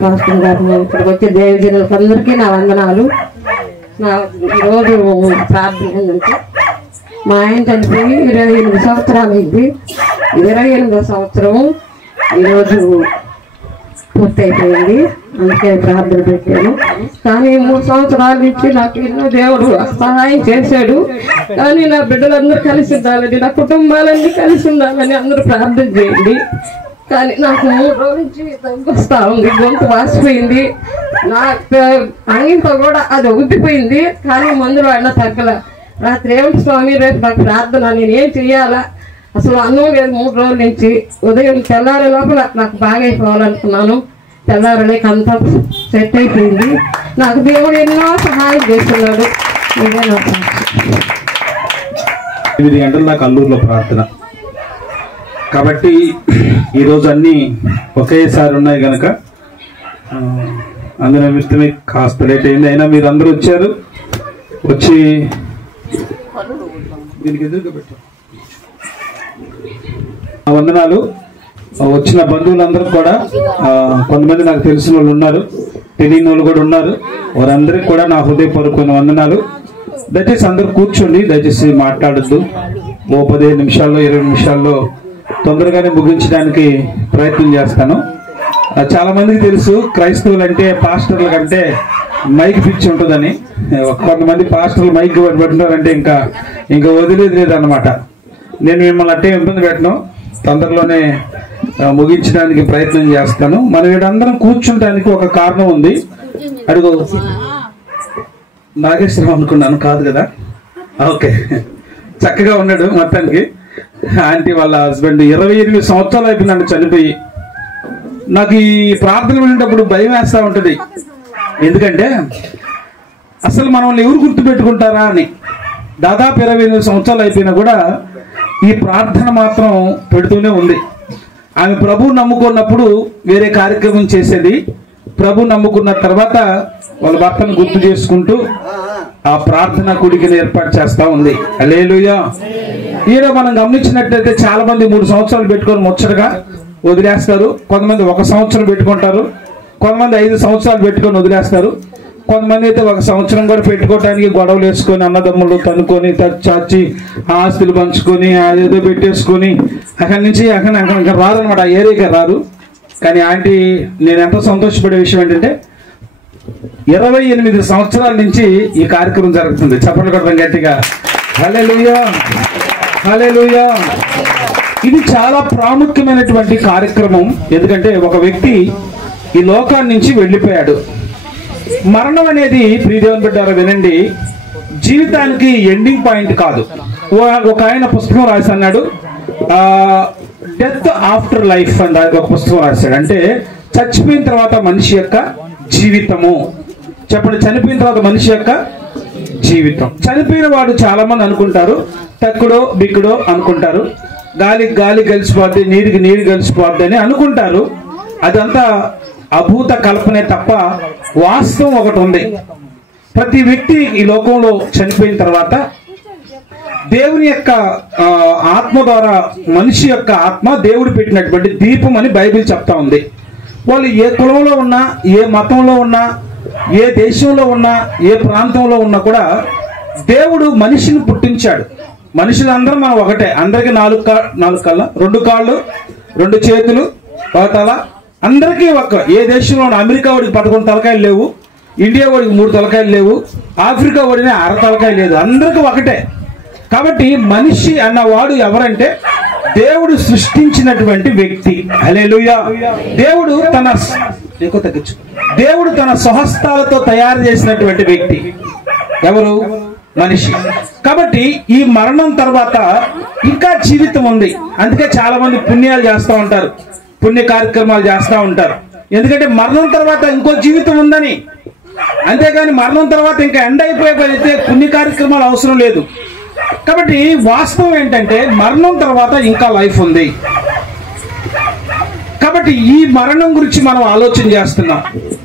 Pastor గారు ఇక్కడికి వచ్చే దేవజనులకు అందరికీ నా వందనాలు. నా ఈరోజు ప్రార్థన ఏంటంటే మా ఆయన చనిపోయి 28 సంవత్సరాలు అయింది. 28వ సంవత్సరం ఈరోజు పూర్తయిపోయింది. అందుకే ప్రార్థన పెట్టాను. కానీ 3 సంవత్సరాల నుంచి నాకు ఎన్నో దేవుడు సహాయం చేశాడు. కానీ నా బిడ్డలందరూ కలిసి ఉండాలని, నా కుటుంబాలన్నీ కలిసి ఉండాలని అందరూ ప్రార్థన చేయండి. కానీ నాకు 3 రోజుల నుంచి వస్తా ఉంది, గొంతు వాసిపోయింది, నా అంగితో కూడా అది ఉబ్బిపోయింది. కానీ మందులు అన్న తగ్గల. రాత్రి ఏమిటి స్వామి రేపు నాకు ప్రార్థన, నేను ఏం చెయ్యాలా, అసలు అన్నం లేదు 3 రోజుల నుంచి. ఉదయం తెల్లారే లోపల నాకు బాగా అయిపోవాలనుకున్నాను. తెల్లారలేక అంతా సెట్ అయిపోయింది. నాకు దేవుడు ఎన్నో సహాయం చేస్తున్నాడు. 8 గంటల దాకా అల్లూరులో ప్రార్థన కాబట్టి ఈరోజు అన్నీ ఒకేసారి ఉన్నాయి కనుక అందులో నిమిత్తమే కాస్త లేట్ అయింది. అయినా మీరు అందరూ వచ్చారు. వచ్చి దీనికి ఎదురుగా పెట్టారు. వందనాలు. వచ్చిన బంధువులందరూ కూడా కొంతమంది నాకు తెలిసిన వాళ్ళు ఉన్నారు, తెలియని వాళ్ళు కూడా ఉన్నారు. వారందరికీ కూడా నా హృదయపూర్వకమైన వందనాలు. దయచేసి అందరూ కూర్చోండి, దయచేసి మాట్లాడద్దు. 15 నిమిషాల్లో 20 నిమిషాల్లో తొందరగానే ముగించడానికి ప్రయత్నం చేస్తాను. చాలా మందికి తెలుసు క్రైస్తవులు అంటే పాస్టర్ల కంటే మైక్ పిచ్చి ఉంటుందని. కొంతమంది పాస్టర్లు మైక్ పట్టుకుంటారంటే ఇంకా వదిలేదు లేదన్నమాట. నేను మిమ్మల్ని అట్టే ఇబ్బంది పెట్టను, తొందరలోనే ముగించడానికి ప్రయత్నం చేస్తాను. మనం వీడందరం కూర్చుంటానికి ఒక కారణం ఉంది. అడుగు నాగేశ్వరం అనుకున్నాను, కాదు కదా? ఓకే, చక్కగా ఉన్నాడు మొత్తానికి. ఆంటీ వాళ్ళ హస్బెండ్ 28 సంవత్సరాలు అయిపోయిందండి చనిపోయి. నాకు ఈ ప్రార్థన వినేటప్పుడు భయం వేస్తూ ఉంటుంది. ఎందుకంటే అసలు మనల్ని ఎవరు గుర్తుపెట్టుకుంటారా అని. దాదాపు 28 సంవత్సరాలు అయిపోయినా కూడా ఈ ప్రార్థన మాత్రం పెడుతూనే ఉంది. ఆమె ప్రభువు నమ్ముకున్నప్పుడు వేరే కార్యక్రమం చేసేది. ప్రభు నమ్ముకున్న తర్వాత వాళ్ళ భర్తను గుర్తు చేసుకుంటూ ఆ ప్రార్థన కూడికను ఏర్పాటు చేస్తా ఉంది. హల్లెలూయా. ఈయన మనం గమనించినట్లయితే చాలా మంది 3 సంవత్సరాలు పెట్టుకొని ముచ్చటగా వదిలేస్తారు. కొంతమంది 1 సంవత్సరం పెట్టుకుంటారు, కొంతమంది 5 సంవత్సరాలు పెట్టుకొని వదిలేస్తారు. కొంతమంది అయితే 1 సంవత్సరం కూడా పెట్టుకోవడానికి గొడవలు వేసుకొని అన్నదమ్ములు తనుకొని చాచి ఆస్తులు పంచుకొని అదేదో పెట్టేసుకొని అక్కడి నుంచి అక్కడ రారనమాట, ఆ ఏరియాకి రారు. కానీ ఆంటీ నేను ఎంతో సంతోషపడే విషయం ఏంటంటే 28 సంవత్సరాల నుంచి ఈ కార్యక్రమం జరుగుతుంది. చప్పట్లు కొట్టడం గట్టిగా. హల్లెలూయా, హల్లెలూయా. ఇది చాలా ప్రాముఖ్యమైనటువంటి కార్యక్రమం. ఎందుకంటే ఒక వ్యక్తి ఈ లోకాన్ని నుంచి వెళ్ళిపోయాడు. మరణం అనేది ప్రియదేవుని బిడ్డారా వినండి, జీవితానికి ఎండింగ్ పాయింట్ కాదు. ఒక ఆయన పుస్తకం రాసి అన్నాడు, డెత్ ఆఫ్టర్ లైఫ్ అని దానికి ఒక పుస్తకం రాశాడు. అంటే చచ్చిపోయిన తర్వాత మనిషి యొక్క జీవితము. చెప్పండి, చనిపోయిన తర్వాత మనిషి యొక్క జీవితం. చనిపోయిన వాడు చాలా మంది అనుకుంటారు తక్కుడో బిక్కుడో అనుకుంటారు, గాలికి గాలి కలిసిపోద్ది, నీరుకి నీరు కలిసిపోద్ది అని అనుకుంటారు. అదంతా అభూత కల్పనే తప్ప వాస్తవం ఒకటి ఉంది. ప్రతి వ్యక్తి ఈ లోకంలో చనిపోయిన తర్వాత దేవుని యొక్క ఆత్మ ద్వారా మనిషి యొక్క ఆత్మ దేవుడు పెట్టినటువంటి దీపం అని బైబిల్ చెప్తా ఉంది. వాళ్ళు ఏ కులంలో ఉన్నా, ఏ మతంలో ఉన్నా, ఏ దేశంలో ఉన్నా, ఏ ప్రాంతంలో ఉన్నా కూడా దేవుడు మనిషిని పుట్టించాడు. మనుషులందరూ మనం ఒకటే. అందరికి 4 కళ్ళ, 2 కాళ్ళు, 2 చేతులు, ఒక తల, అందరికీ ఒక. ఏ దేశంలో ఉన్న అమెరికా వాడికి 11 తలకాయలు లేవు, ఇండియా వాడికి 3 తలకాయలు లేవు, ఆఫ్రికా వాడిని 6 తలకాయలు లేదు, అందరికీ ఒకటే. కాబట్టి మనిషి అన్నవాడు ఎవరంటే దేవుడు సృష్టించినటువంటి వ్యక్తి. హల్లెలూయా. దేవుడు తన స్వహస్తాలతో తయారు చేసినటువంటి వ్యక్తి ఎవరు? మనిషి. కాబట్టి ఈ మరణం తర్వాత ఇంకా జీవితం ఉంది. అందుకే చాలా మంది పుణ్యాలు చేస్తూ ఉంటారు, పుణ్య కార్యక్రమాలు చేస్తూ ఉంటారు. ఎందుకంటే మరణం తర్వాత ఇంకో జీవితం ఉందని. అంతేగాని మరణం తర్వాత ఇంకా ఎండ్ అయిపోయితే పుణ్య కార్యక్రమాలు అవసరం లేదు. కాబట్టి వాస్తవం ఏంటంటే మరణం తర్వాత ఇంకా లైఫ్ ఉంది. కాబట్టి ఈ మరణం గురించి మనం ఆలోచన చేస్తున్నాం.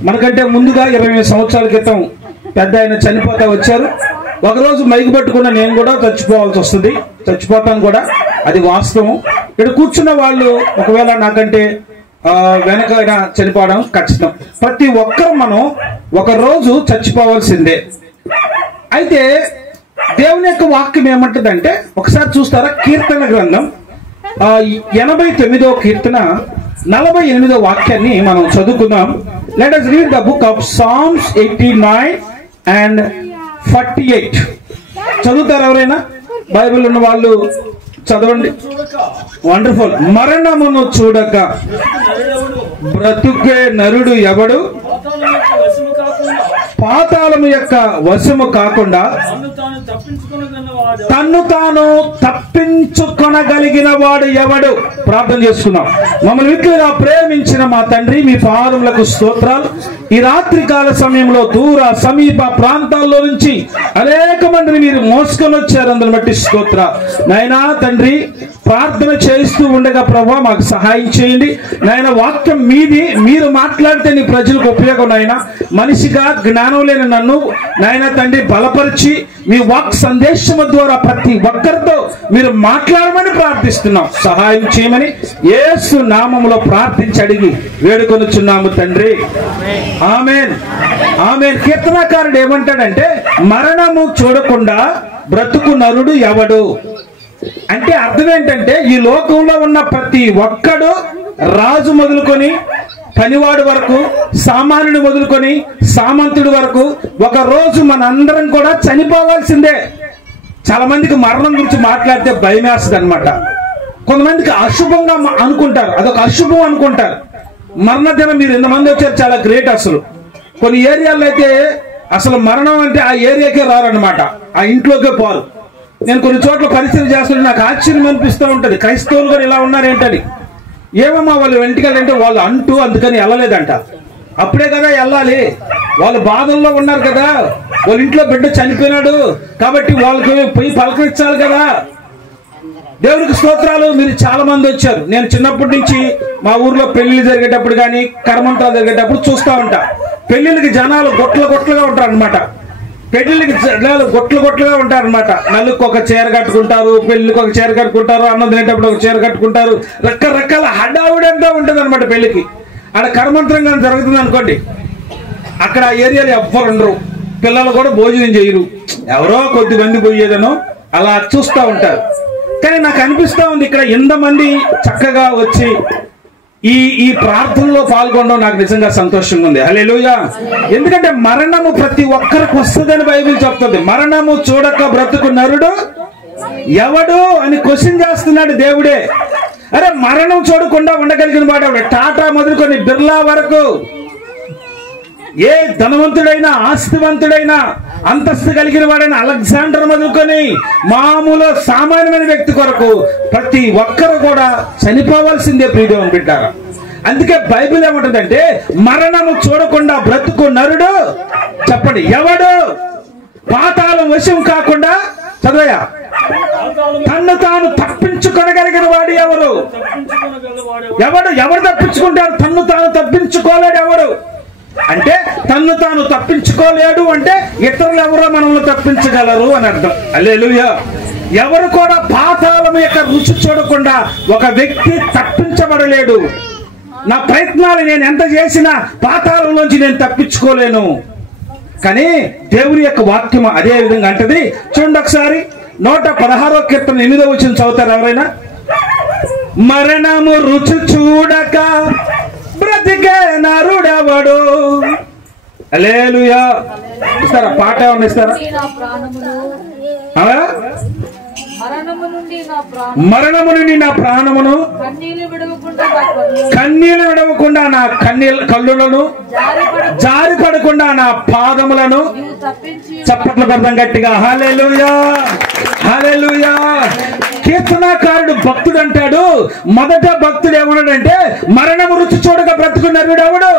మనకంటే ముందుగా 20 సంవత్సరాల క్రితం పెద్ద ఆయన చనిపోతా వచ్చారు. ఒకరోజు మైకు పట్టుకున్న నేను కూడా చచ్చిపోవాల్సి వస్తుంది, చచ్చిపోతాను కూడా, అది వాస్తవం. ఇక్కడ కూర్చున్న వాళ్ళు ఒకవేళ నాకంటే వెనకైనా చనిపోవడం ఖచ్చితం. ప్రతి ఒక్కరు మనం ఒక రోజు చచ్చిపోవాల్సిందే. అయితే దేవుని యొక్క వాక్యం ఏమంటుందంటే, ఒకసారి చూస్తారా, కీర్తన గ్రంథం 89వ కీర్తన 48వ వాక్యాన్ని మనం చదువుకుందాం. Let us read the book of Psalms 89 and 48. చదువుతారు ఎవరైనా? బైబిల్ ఉన్న వాళ్ళు చదవండి. వండర్ఫుల్. మరణమును చూడక బ్రతుకే నరుడు ఎవడు? పాతాళము యొక్క వశము కాకుండా తన్ను తాను తప్పించుకొనగలిగిన వాడు ఎవడు? ప్రార్థన చేసుకుందాం. మమ్మల్ని మిక్కిలిగా ప్రేమించిన మా తండ్రి, మీ పాదములకు స్తోత్రాలు. ఈ రాత్రి కాల సమయంలో దూర సమీప ప్రాంతాల్లో నుంచి అనేక మందిని మీరు మోసుకొని వచ్చారు, అందుని బట్టి స్తోత్ర. నాయనా తండ్రి, ప్రార్థన చేస్తూ ఉండగా ప్రభువా మాకు సహాయం చేయండి. నాయన వాక్యం మీది, మీరు మాట్లాడితే నీ ప్రజలకు ఉపయోగం. నాయన మనిషిగా జ్ఞానం లేని నన్ను నాయన తండ్రి బలపరిచి మీ వాక్ సందేశము ద్వారా ప్రతి ఒక్కరితో మీరు మాట్లాడమని ప్రార్థిస్తున్నాం. సహాయం చేయమని యేసు నామములో ప్రార్థించి అడిగి వేడుకొనుచున్నాము తండ్రి. ఆమేన్, ఆమేన్. కీర్తనకారుడు ఏమంటాడంటే, మరణము చూడకుండా బ్రతుకు నరుడు ఎవడు అంటే అర్థం ఏంటంటే, ఈ లోకంలో ఉన్న ప్రతి ఒక్కడు, రాజు మొదలుకొని పనివాడు వరకు, సామాన్యుడు మొదలుకొని సామంతుడి వరకు, ఒక రోజు మనందరం కూడా చనిపోవాల్సిందే. చాలా మందికి మరణం గురించి మాట్లాడితే భయం వేస్తుంది అనమాట. కొంతమందికి అశుభంగా అనుకుంటారు, అదొక అశుభం అనుకుంటారు. మరణ దినం మీరు ఎంతమంది వచ్చారు, చాలా గ్రేట్. అసలు కొన్ని ఏరియాల్లో అయితే అసలు మరణం అంటే ఆ ఏరియాకే రారనమాట, ఆ ఇంట్లోకే పోరు. నేను కొన్ని చోట్ల పరిస్థితి చేస్తుంటే నాకు ఆశ్చర్యం అనిపిస్తూ ఉంటుంది, క్రైస్తవులు కూడా ఇలా ఉన్నారేంటని. ఏమమ్మా వాళ్ళు వెంటకెళ్ళంటే వాళ్ళు అంటూ అందుకని వెళ్ళలేదంట. అప్పుడే కదా వెళ్ళాలి, వాళ్ళు బాధల్లో ఉన్నారు కదా, వాళ్ళ ఇంట్లో బిడ్డ చనిపోయినాడు కాబట్టి వాళ్ళకి పోయి పలకరించాలి కదా. దేవుడికి స్తోత్రాలు. మీరు చాలా మంది వచ్చారు. నేను చిన్నప్పటి నుంచి మా ఊర్లో పెళ్లిళ్ళు జరిగేటప్పుడు కానీ కర్మంతాలు జరిగేటప్పుడు చూస్తూ ఉంటా. పెళ్లిళ్ళకి జనాలు గొట్లుగా ఉంటారు అనమాట. పెళ్లిళ్ళకి జనాలు గొట్లుగా ఉంటారు అనమాట. నలుగురికి ఒక చీర కట్టుకుంటారు, పెళ్లికి ఒక చీర కట్టుకుంటారు, అన్నం తినేటప్పుడు ఒక చీర కట్టుకుంటారు. రకరకాల హడావుడంతా ఉంటుంది అనమాట పెళ్లికి. ఆడ కర్మంత్రంగా జరుగుతుంది అనుకోండి, అక్కడ ఆ ఏరియాలో ఎవ్వరు ఉండరు, పిల్లలు కూడా భోజనం చేయరు, ఎవరో కొద్ది మంది పోయేదనో అలా చూస్తూ ఉంటారు. కానీ నాకు అనిపిస్తూ ఉంది, ఇక్కడ ఎంతమంది చక్కగా వచ్చి ఈ ప్రార్థనలో పాల్గొనడం నాకు నిజంగా సంతోషంగా ఉంది. హల్లెలూయా. ఎందుకంటే మరణము ప్రతి ఒక్కరికి వస్తుందని బైబిల్ చెప్తుంది. మరణము చూడక బ్రతుకు నరుడు ఎవడు అని క్వశ్చన్ చేస్తున్నాడు దేవుడే. అరే మరణం చూడకుండా ఉండగలిగిన వాడు టాటా మొదలుకొని బిర్లా వరకు, ఏ ధనవంతుడైనా ఆస్తివంతుడైనా అంతస్తు కలిగిన వాడైనా అలెగ్జాండర్ మొదలుకొని మామూలు సామాన్యమైన వ్యక్తి కొరకు ప్రతి ఒక్కరు కూడా చనిపోవాల్సిందే ప్రియదేవుని బిడ్డారా. అందుకే బైబిల్ ఏమంటుందంటే, మరణము చూడకుండా బ్రతుకు నరుడు చెప్పండి ఎవడు? పాతాళం వశం కాకుండా చదవయా తన్ను తాను తప్పించుకొనగలిగిన వాడు ఎవరు? ఎవడు తప్పించుకుంటాడు? తన్ను తాను తప్పించుకోలేడు ఎవడు అంటే, తన్ను తాను తప్పించుకోలేడు అంటే ఇతరులు ఎవరో మనల్ని తప్పించగలరు అని అర్థం. హల్లెలూయా. ఎవరు కూడా పాతాళం యొక్క రుచి చూడకుండా ఒక వ్యక్తి తప్పించబడలేడు. నా ప్రయత్నాలు నేను ఎంత చేసినా పాతాళంలోంచి నేను తప్పించుకోలేను. కానీ దేవుని యొక్క వాక్యం అదే విధంగా అంటది. చూడండి ఒకసారి 116వ కీర్తన 8వ వచనం చదువుతారు ఎవరైనా? మరణము రుచి చూడక బ్రతికే నరుడెవడు. హల్లెలూయా. ఇస్తారా పాట ఏమన్నా ఇస్తారా? మరణము నుండి నా ప్రాణమును కన్నీళ్లు విడవకుండా నా కళ్ళులను జారిపడకుండా నా పాదములను చప్పట్లు పెడదాం గట్టిగా. హల్లెలూయా, హల్లెలూయా. కీర్తనాకారుడు భక్తుడు అంటాడు, మొదట భక్తుడు ఏమన్నాడంటే, మరణము రుచి చూడక బ్రతుకు నరుడెవడు?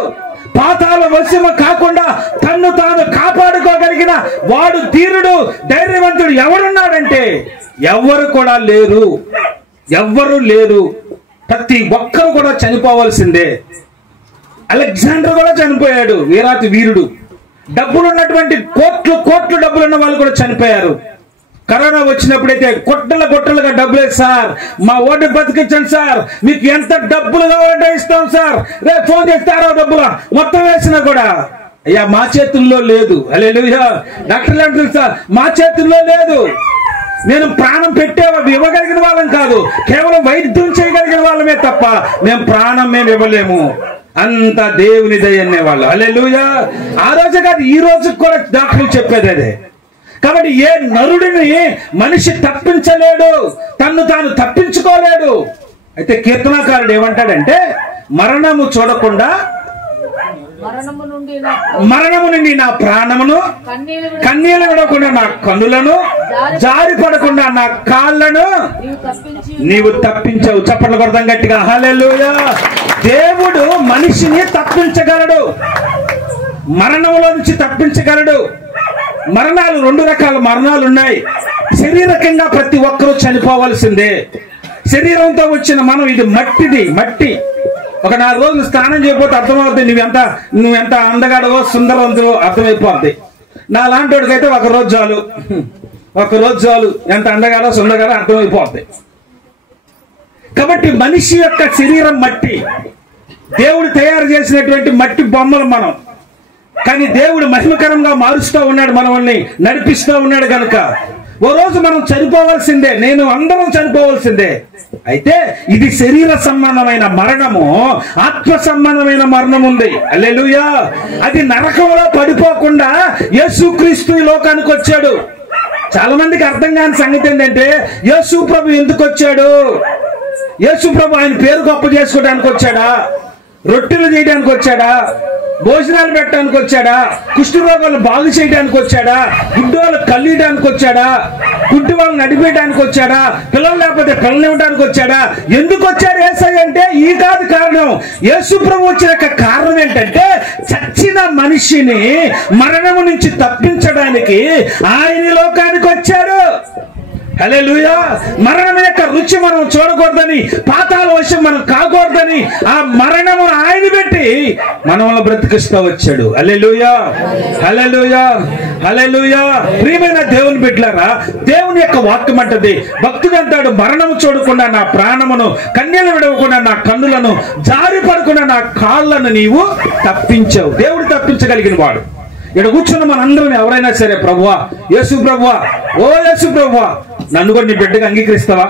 పాతాళ వశము కాకుండా తన్ను తాను కాపాడుకోగలిగిన వాడు ధీరుడు, ధైర్యవంతుడు ఎవరున్నాడంటే ఎవ్వరు కూడా లేరు, ఎవ్వరు లేరు. ప్రతి ఒక్కరు కూడా చనిపోవాల్సిందే. అలెగ్జాండర్ కూడా చనిపోయాడు, వీరాతి వీరుడు. డబ్బులు ఉన్నటువంటి కోట్లు డబ్బులున్న వాళ్ళు కూడా చనిపోయారు. కరోనా వచ్చినప్పుడైతే గొట్టలుగా డబ్బులు సార్, మా ఓటు బతికించండి సార్, మీకు ఎంత డబ్బులు కావాలంటే ఇస్తాం సార్, రేపు ఫోన్ చేస్తారో డబ్బులు మొత్తం వేసినా కూడా అయ్యా మా చేతుల్లో లేదు. హల్లెలూయా. డాక్టర్లు అంటారు సార్ మా చేతుల్లో లేదు, నేను ప్రాణం ఇవ్వగలిగిన వాళ్ళం కాదు, కేవలం వైద్యం చేయగలిగిన వాళ్ళమే తప్ప మేము ప్రాణం ఇవ్వలేము, అంత దేవుని దయ అనేవాళ్ళు. హల్లెలూయా. ఆ రోజు కాదు ఈ రోజు కూడా డాక్టర్లు చెప్పేది అదే. కాబట్టి ఏ నరుడిని మనిషి తప్పించలేడు, తన్ను తాను తప్పించుకోలేడు. అయితే కీర్తనాకారుడు ఏమంటాడంటే మరణము చూడకుండా మరణము నుండి నా ప్రాణమును, కన్నీళ్లు విడకుండా నా కన్నులను, జారి పడకుండా నా కాళ్ళను నీవు తప్పించావు. చప్పట్లు కొడతాం గట్టిగా. హల్లెలూయా. దేవుడు మనిషిని తప్పించగలడు, మరణంలో నుంచి తప్పించగలడు. మరణాలు 2 రకాల మరణాలు ఉన్నాయి. శరీరకంగా ప్రతి ఒక్కరూ చనిపోవాల్సిందే. శరీరంతో వచ్చిన మనం ఇది మట్టి. ఒక 4 రోజులు స్నానం చేయకపోతే అర్థమవుతుంది నువ్వెంత అందగాడవో సుందరవంతులో అర్థమైపోద్ది. నా లాంటి వాడికైతే ఒక రోజు చాలు ఎంత అందగాడో సుందరగాడో అర్థమైపోద్ది. కాబట్టి మనిషి యొక్క శరీరం మట్టి, దేవుడు తయారు చేసినటువంటి మట్టి బొమ్మలు మనం. కానీ దేవుడు మహిమకరంగా మారుస్తూ ఉన్నాడు, మనల్ని నడిపిస్తూ ఉన్నాడు. కనుక ఓ రోజు మనం చనిపోవాల్సిందే, అందరం చనిపోవాల్సిందే. అయితే ఇది శరీర సంబంధమైన మరణము, ఆత్మ సంబంధమైన మరణం ఉంది. హల్లెలూయా. అది నరకంలో పడిపోకుండా యేసుక్రీస్తు ఈ లోకానికి వచ్చాడు. చాలా మందికి అర్థం కాని సంగతి ఏంటంటే యేసు ప్రభు ఎందుకు వచ్చాడు? యేసు ప్రభు ఆయన పేరు గొప్ప చేసుకోవడానికి వచ్చాడా? రొట్టెలు చేయడానికి వచ్చాడా? భోజనాలు పెట్టడానికి వచ్చాడా? కుష్టి రోగాలు బాగు చేయడానికి వచ్చాడా? గుడ్డోళ్ళు కళ్ళీయడానికి వచ్చాడా? గుడ్డి వాళ్ళు నడిపేయడానికి వచ్చాడా? పిల్లలు లేకపోతే పిల్లలు ఇవ్వడానికి వచ్చాడా? ఎందుకు వచ్చాడు యేసయ్య అంటే ఈ కాదు కారణం. యేసు ప్రభు వచ్చిన కారణం ఏంటంటే చచ్చిన మనిషిని మరణము నుంచి తప్పించడానికి ఆయన లోకానికి వచ్చాడు. హల్లెలూయా. మరణం యొక్క రుచి మనం చూడకూడదని, పాతాళ వశం మనం కాకూడదని ఆ మరణమును ఆయన పెట్టి మనల్ని బ్రతికిస్తూ వచ్చాడు. హల్లెలూయా. హల్లెలూయా. హల్లెలూయా. ప్రియమైన దేవుని బిడ్డలారా, దేవుని యొక్క వాక్యం అంటది, భక్తుడు అంటాడు మరణము చూడకుండా నా ప్రాణమును, కన్నీళ్లు విడవకుండా నా కన్నులను, జారి పడకుండా నా కాళ్ళను నీవు తప్పించావు. దేవుడు తప్పించగలిగిన వాడు. ఇక్కడ కూర్చున్న మనందరం ఎవరైనా సరే, ప్రభువా, యేసు ప్రభువా, ఓ యేసు ప్రభువా, నన్ను కూడా నీ బిడ్డగా అంగీకరిస్తావా?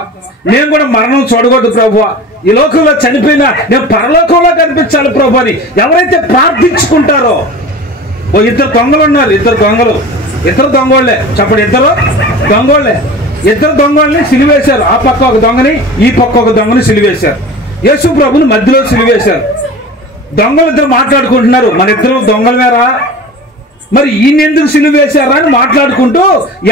నేను కూడా మరణం చూడకూడదు ప్రభువా, ఈ లోకంలో చనిపోయినా నేను పరలోకంలో కనిపించాలి ప్రభు అని ఎవరైతే ప్రార్థించుకుంటారో, ఓ 2 దొంగలు ఉన్నారు, 2 దొంగోళ్లే చెప్పండి, 2 దొంగోళ్లే. 2 దొంగల్ని సిలివేశారు. ఆ పక్క ఒక దొంగని, ఈ పక్క ఒక దొంగని సిలివేశారు. యేసు ప్రభుని మధ్యలో సిలివేశారు. దొంగలు 2 మాట్లాడుకుంటున్నారు, మన 2 దొంగలమేరా, మరి ఈయన ఎందుకు సిలువ వేశారా అని మాట్లాడుకుంటూ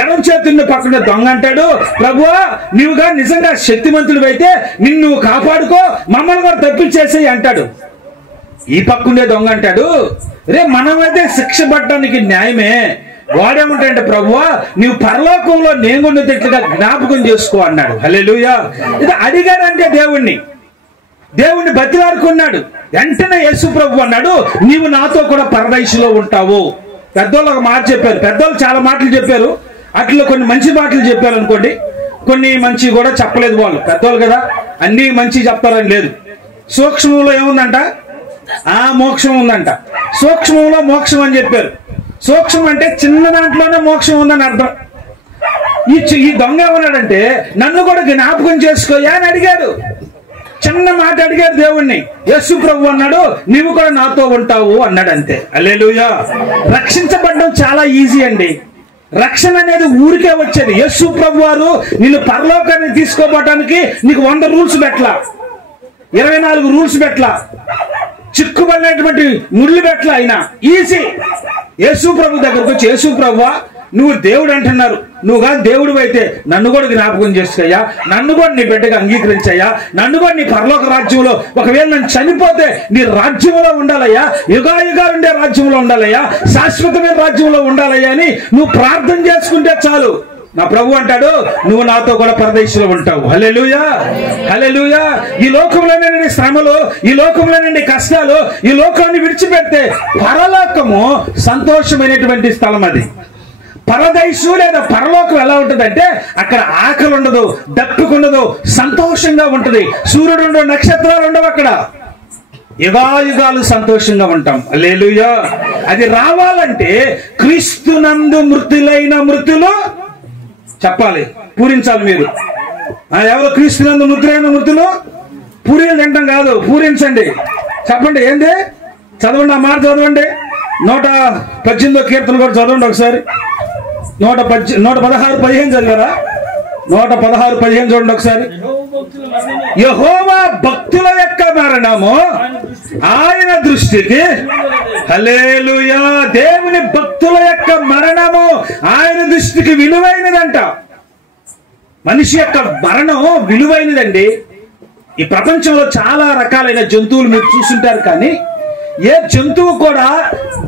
ఎడం చేతున్న పక్కన దొంగ అంటాడు, ప్రభువా నీవుగా నిజంగా శక్తిమంతుడివైతే నిన్ను కాపాడుకో, మమ్మల్ని కూడా తప్పించేసేయి అంటాడు. ఈ పక్కుండే దొంగ అంటాడు, రే మనమైతే శిక్ష పడడానికి న్యాయమే, వాడేమంటాడంటే ప్రభువా నీవు పరలోకంలో నేను ఉన్నట్టుగా జ్ఞాపకం చేసుకో అన్నాడు. హల్లెలూయా. ఇది అడిగాడంటే దేవుణ్ణి బతిలాడుకున్నాడు. వెంటనే యేసు ప్రభు అన్నాడు, నీవు నాతో కూడా పరదైసులో ఉంటావు. పెద్దోళ్ళు ఒక మాట చెప్పారు, పెద్దోళ్ళు చాలా మాటలు చెప్పారు, అట్లా కొన్ని మంచి మాటలు చెప్పారు అనుకోండి, కొన్ని మంచి కూడా చెప్పలేదు. వాళ్ళు పెద్దోళ్ళు కదా, అన్ని మంచి చెప్తారని లేదు. సూక్ష్మంలో ఏముందంట? మోక్షం ఉందంట. సూక్ష్మంలో మోక్షం అని చెప్పారు. సూక్ష్మం అంటే చిన్న దాంట్లోనే మోక్షం ఉందని అర్థం. ఈ దొంగ ఏమన్నాడంటే నన్ను కూడా జ్ఞాపకం చేసుకోయా అని అడిగాడు. చిన్న మాట అడిగాడు దేవుణ్ణి. యేసు ప్రభు అన్నాడు, నీవు కూడా నాతో ఉంటావు అన్నాడు, అంతే. హల్లెలూయా. రక్షించబడడం చాలా ఈజీ అండి. రక్షణ అనేది ఊరికే వచ్చేది. యేసు ప్రభు వారు నిన్ను పరలోకాన్ని తీసుకోవడానికి నీకు 100 రూల్స్ పెట్టలా, 24 రూల్స్ పెట్టలా, చిక్కుబడినటువంటి ముళ్ళు పెట్టలా. అయినా ఈజీ. యేసు ప్రభు దగ్గరకు వచ్చి, యేసు ప్రభువా నువ్వు దేవుడు అంటున్నారు, నువ్వు కాదు దేవుడు అయితే నన్ను కూడా జ్ఞాపకం చేసుకోయ్యా, నన్ను కూడా నీ బిడ్డగా అంగీకరించయ్యా, నన్ను కూడా నీ పరలోక రాజ్యంలో, ఒకవేళ నన్ను చనిపోతే నీ రాజ్యంలో ఉండాలయ్యా, యుగాయుగాలు ఉండే రాజ్యంలో ఉండాలయ్యా, శాశ్వతమైన రాజ్యంలో ఉండాలయ్యా అని నువ్వు ప్రార్థన చేసుకుంటే చాలు. నా ప్రభు అంటాడు, నువ్వు నాతో కూడా పరదేశంలో ఉంటావు. హల్లెలూయా. హల్లెలూయా. ఈ లోకంలోనే శ్రమలు, ఈ లోకంలోనే కష్టాలు, ఈ లోకాన్ని విడిచిపెడితే పరలోకము సంతోషమైనటువంటి స్థలం. అది పరదైసు లేదా పరలోకం ఎలా ఉంటుందంటే అక్కడ ఆకలి ఉండదు, దప్పికుండదు, సంతోషంగా ఉంటుంది. సూర్యుడు ఉండవు, నక్షత్రాలు ఉండవు, అక్కడ యుగాయుగాలు సంతోషంగా ఉంటాం. హల్లెలూయా. అది రావాలంటే క్రీస్తునందు మృతులైన మృతులు చెప్పాలి, పూరించాలి. మీరు ఎవరు క్రీస్తునందు మృతులైన మృతులు? పూరీలు తింటాం కాదు, పూరించండి. చెప్పండి, ఏంది? చదవండి, ఆ మాట చదవండి. 118వ కీర్తన కూడా చదవండి ఒకసారి. 116:15 చదివారా? 116:15 చూడండి ఒకసారి. యెహోవా భక్తుల యొక్క మరణము ఆయన దృష్టికి, హల్లెలూయా, దేవుని భక్తుల యొక్క మరణము ఆయన దృష్టికి విలువైనదంట. మనిషి యొక్క మరణం విలువైనదండి. ఈ ప్రపంచంలో చాలా రకాలైన జంతువులు మీరు చూసుంటారు, కానీ ఏ జంతువు కూడా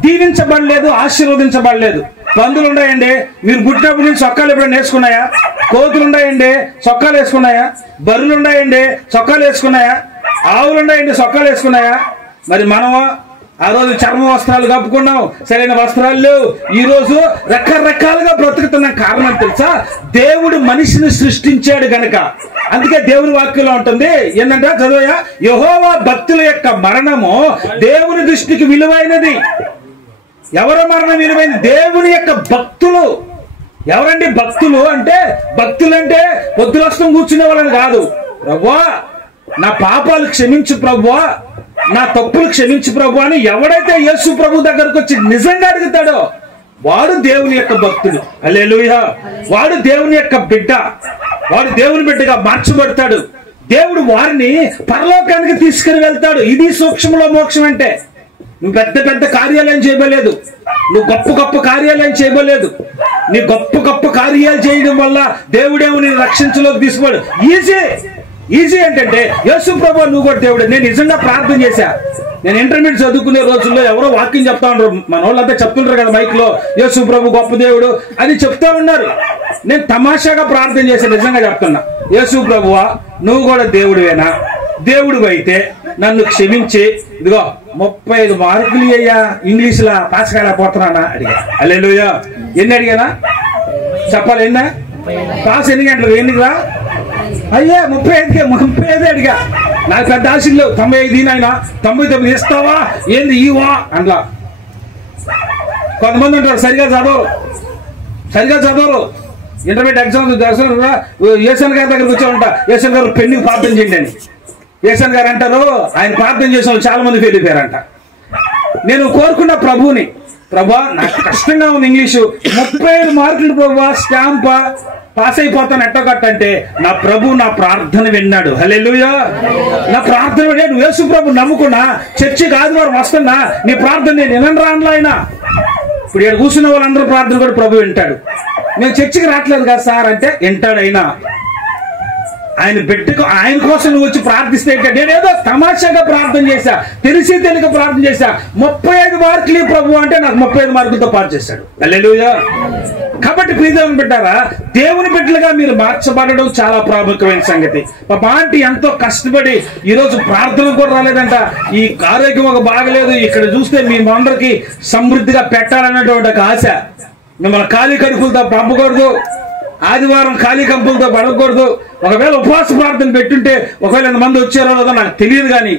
దీవించబడలేదు, ఆశీర్వదించబడలేదు. పందులు ఉన్నాయండి, మీరు పుట్టినప్పటి నుంచి చొక్కాలు ఎప్పుడైనా వేసుకున్నాయా? కోతులు ఉన్నాయండి, చొక్కాలు వేసుకున్నాయా? బర్రెలు ఉన్నాయండి, చొక్కాలు వేసుకున్నాయా? ఆవులు ఉన్నాయండి, చొక్కాలు వేసుకున్నాయా? మరి మనము ఆ రోజు చర్మ వస్త్రాలు కప్పుకున్నాం, సరైన వస్త్రాలు లేవు. ఈ రోజు రకరకాలుగా బ్రతుకుతున్న కారణం తెలుసా? దేవుడు మనిషిని సృష్టించాడు గనక. అందుకే దేవుని వాక్యంలో ఉంటుంది ఏంటంటే, చదువయా, యెహోవా భక్తుల యొక్క మరణము దేవుని దృష్టికి విలువైనది. ఎవరి మరణం విలువైనది? దేవుని యొక్క భక్తులు. ఎవరండి భక్తులు అంటే? భక్తులంటే పొద్దులస్తం కూర్చునే వాళ్ళని కాదు. ప్రభువా, నా పాపాలు క్షమించు ప్రభువా, నా తప్పులు క్షమించు ప్రభు అని ఎవడైతే యేసు ప్రభు దగ్గరకు వచ్చి నిజంగా అడుగుతాడో వాడు దేవుని యొక్క భక్తుడు. హల్లెలూయా. వాడు దేవుని యొక్క బిడ్డ, వాడు దేవుని బిడ్డగా మార్చబడతాడు. దేవుడు వారిని పరలోకానికి తీసుకుని వెళ్తాడు. ఇది సూక్ష్మలో మోక్షం అంటే. నువ్వు పెద్ద పెద్ద కార్యాలయం చేయబోలేదు, నువ్వు గొప్ప గొప్ప కార్యాలయం చేయబోలేదు. నీ గొప్ప గొప్ప కార్యాలు చేయడం వల్ల దేవుడేమో నేను రక్షించలోకి తీసుకోడు. ఈజీ ఏంటంటే, యేసు ప్రభు నువ్వు కూడా దేవుడే. నేను నిజంగా ప్రార్థన చేశా. నేను ఇంటర్మీడియట్ చదువుకునే రోజుల్లో ఎవరో వాక్యం చెప్తా ఉన్నారు, మన వాళ్ళంతా చెప్తుంటారు కదా మైక్ లో, యేసు ప్రభు గొప్ప దేవుడు అని చెప్తా ఉన్నారు. నేను తమాషాగా ప్రార్థన చేశా, నిజంగా చెప్తున్నా. యేసు ప్రభువా, నువ్వు కూడా దేవుడివేనా? దేవుడు అయితే నన్ను క్షమించి, ఇదిగో 35 మార్కులు అయ్యా ఇంగ్లీష్ లా పాస్ కాలేకపోతున్నానా అడిగా. హల్లెలూయా. ఎన్ని అడిగానా చెప్పాలి? ఎన్నా పాస్ ఎన్ని గంటలు? ఎన్నిరా అయ్యా? 35 అడిగా. నాకు పెద్ద ఆశలు లేవు. 95 ఆయన 99 ఇస్తావా ఏంది ఇవా అంట్లా. కొంతమంది ఉంటారు సరిగా చదవరు. ఇంటర్మీడియట్ ఎగ్జామ్స్ యేసన్ గారి దగ్గరకు వచ్చామంట, యేసన్ గారు పెళ్లికి ప్రార్థన చేయండి అని. యేసన్ గారు అంటారు, ఆయన ప్రార్థన చేసిన వాళ్ళు చాలా మంది ఫెయిల్ అయిపోయారంట. నేను కోరుకున్న ప్రభువుని, ప్రభా నాకు కష్టంగా ఉంది ఇంగ్లీషు, 35 మార్కులు ప్రభా, స్టాంప్ పాస్ అయిపోతాను ఎట్టగట్టంటే నా ప్రభు నా ప్రార్థన విన్నాడు. హల్లెలూయా. నా ప్రార్థన విన్నాడు. యేసు ప్రభు నమ్ముకున్నా, చర్చికి ఆదివారం వస్తున్నా, నీ ప్రార్థన నేను వినను రానులా ఆయన. ఇప్పుడు ఇక్కడ కూర్చున్న వాళ్ళందరూ ప్రార్థన కూడా ప్రభు వింటాడు. నేను చర్చికి రావట్లేదు కదా సార్ అంటే వింటాడు. అయినా ఆయన బిడ్డకు, ఆయన కోసం నువ్వు వచ్చి ప్రార్థిస్తే నేనేదో తమాషాగా ప్రార్థన చేశా, తెలిసి తెలియక ప్రార్థన చేశా, 35 మార్కులు ప్రభు అంటే నాకు 35 మార్కులతో పాటు చేశాడు. హల్లెలూయా. కాబట్టి ప్రియదేవుని బిడ్డారా, దేవుని బిడ్డలుగా మీరు మార్చబడడం చాలా ప్రాముఖ్యమైన సంగతి. పాప ఆంటీ ఎంతో కష్టపడి ఈరోజు ప్రార్థన కూడా రాలేదంట. ఈ ఆరోగ్యం ఒక బాగలేదు, ఇక్కడ చూస్తే మీ అందరికి సమృద్ధిగా పెట్టాలన్నటువంటి ఒక ఆశ. మిమ్మల్ని ఖాళీ కడుపులతో పంపకూడదు, ఆదివారం ఖాళీ కంపులతో పడకూడదు. ఒకవేళ ఉపవాస ప్రార్థన పెట్టుంటే ఒకవేళ ఎంతమంది వచ్చారో లేదో నాకు తెలియదు, కానీ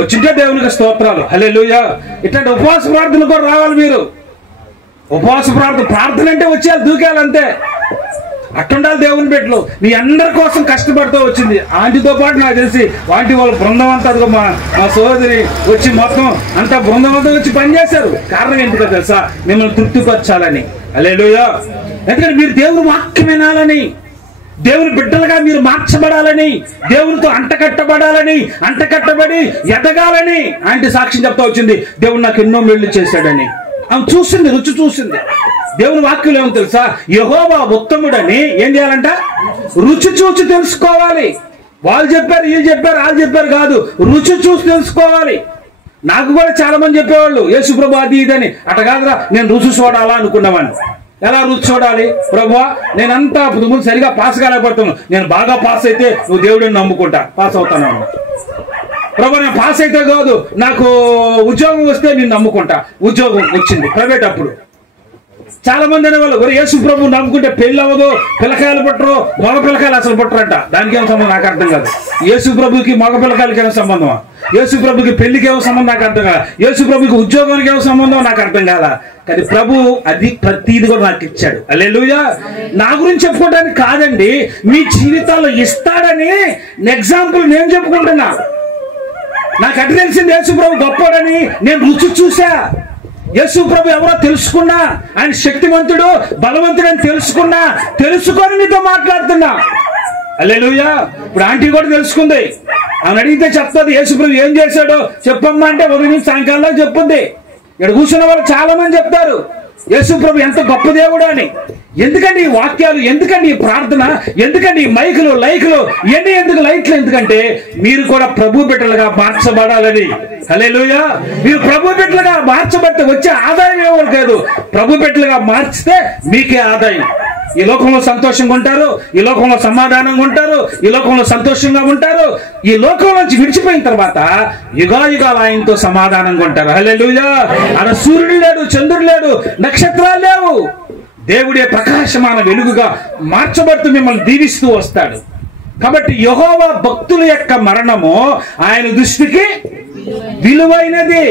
వచ్చింటే దేవునికి స్తోత్రాలు. హల్లెలూయా. ఇట్లాంటి ఉపవాస ప్రార్థనలు కూడా రావాలి మీరు. ఉపవాస ప్రార్థన అంటే వచ్చేయాలి, దూకేయాలంతే. అట్టుండాలి దేవుని బిడ్డలు. మీ అందరి కోసం కష్టపడుతూ వచ్చింది ఆంటీతో పాటు. నాకు తెలిసి ఆంటీ వాళ్ళ బృందం అంతా, మా సోదరి వచ్చి మొత్తం అంతా బృందం అంతా వచ్చి పనిచేశారు. కారణం ఏంటిదో తెలుసా? మిమ్మల్ని తృప్తిపరచాలని. హల్లెలూయా. ఎందుకంటే మీరు దేవుని వాక్యం వినాలని, దేవుని బిడ్డలుగా మీరు మార్చబడాలని, దేవునితో అంటకట్టబడి ఎదగాలని ఆంటీ సాక్ష్యం చెప్తా వచ్చింది. దేవుడు నాకు ఎన్నో మేళ్లు చేశాడని ఆమె చూసింది, రుచి చూసింది. దేవుని వాక్యం ఏమో తెలుసా? యెహోవా ఉత్తముడని ఏం చేయాలంట? రుచి చూసి తెలుసుకోవాలి. వాళ్ళు చెప్పారు, వీళ్ళు చెప్పారు కాదు, రుచి చూసి తెలుసుకోవాలి. నాకు కూడా చాలా మంది చెప్పేవాళ్ళు యేసు ప్రభు అది ఇదని. అట కాదురా, నేను రుచి చూడాలా అనుకున్నామని. ఎలా రుచి చూడాలి? ప్రభువా నేనంతా ముందు సరిగా పాస్ కాలేకపోతున్నాను, నేను బాగా పాస్ అయితే నువ్వు దేవుడిని నమ్ముకుంటా పాస్ అవుతాను అన్న. ప్రభు నేను పాస్ అయితే కాదు, నాకు ఉద్యోగం వస్తే నేను నమ్ముకుంటా. ఉద్యోగం వచ్చింది ప్రైవేట్. అప్పుడు చాలా మంది అనేవాళ్ళు మరి యేసు ప్రభు నమ్ముకుంటే పెళ్లి అవ్వదు, పిల్లకాయలు పుట్టరు, మగ పిల్లకాయలు అసలు పుట్టరంట. దానికి ఏమో సంబంధం నాకు అర్థం కాదు. యేసు ప్రభుకి మగ పిల్లకాయలకి ఏమో సంబంధమా? యేసు ప్రభుకి పెళ్లికి ఏమో సంబంధం నాకు అర్థం కాదు. యేసు ప్రభుకి ఉద్యోగానికి ఏమో సంబంధం నాకు అర్థం కాదా? కానీ ప్రభు అది ప్రతిది కూడా నాకు ఇచ్చాడు. హల్లెలూయా. నా గురించి చెప్పుకోవడానికి కాదండి, మీ జీవితాల్లో ఇస్తాడని ఎగ్జాంపుల్ నేను చెప్పుకుంటున్నా. నాకు అటు తెలిసింది యేసు ప్రభు గొప్పడని నేను రుచి చూసా. యేసు ప్రభు ఎవరో తెలుసుకున్నా, ఆయన శక్తివంతుడు బలవంతుడు అని తెలుసుకొని మీతో మాట్లాడుతున్నా. హల్లెలూయా. ఇప్పుడు ఆంటీ కూడా తెలుసుకుంది. ఆమె అడిగితే చెప్తుంది యేసు ప్రభు ఏం చేశాడో చెప్పమ్మా అంటే ఉదయం నుంచి సాయంకాలంలో చెప్పుంది. ఇక్కడ కూర్చున్న వాళ్ళు చాలా మంది చెప్తారు యేసు ప్రభు ఎంత గొప్ప దేవుడు అని. ఎందుకండి ఈ వాక్యాలు, ఎందుకండి ఈ ప్రార్థన, ఎందుకండి ఈ మైకులు లైకులు ఇవన్నీ ఎందుకు, లైట్లు ఎందుకంటే మీరు కూడా ప్రభు బిడ్డలుగా మార్చబడాలని. హల్లెలూయా. మీరు ప్రభు బిడ్డలుగా మార్చబడితే వచ్చే ఆదాయం ఎవరు కాదు, ప్రభు బిడ్డలుగా మార్చితే మీకే ఆదాయం. ఈ లోకంలో సంతోషంగా ఉంటారు, ఈ లోకంలో సమాధానంగా ఉంటారు, ఈ లోకంలో సంతోషంగా ఉంటారు. ఈ లోకం నుంచి విడిచిపోయిన తర్వాత యుగాయుగాలు ఆయనతో సమాధానంగా ఉంటారు. హల్లెలూయా. అక్కడ సూర్యుడు లేడు, చంద్రుడు లేడు, నక్షత్రాలు లేవు. దేవుడే ప్రకాశమాన వెలుగుగా మార్చబడుతూ మిమ్మల్ని దీవిస్తూ వస్తాడు. కాబట్టి యెహోవా భక్తుల యొక్క మరణము ఆయన దృష్టికి విలువైనది.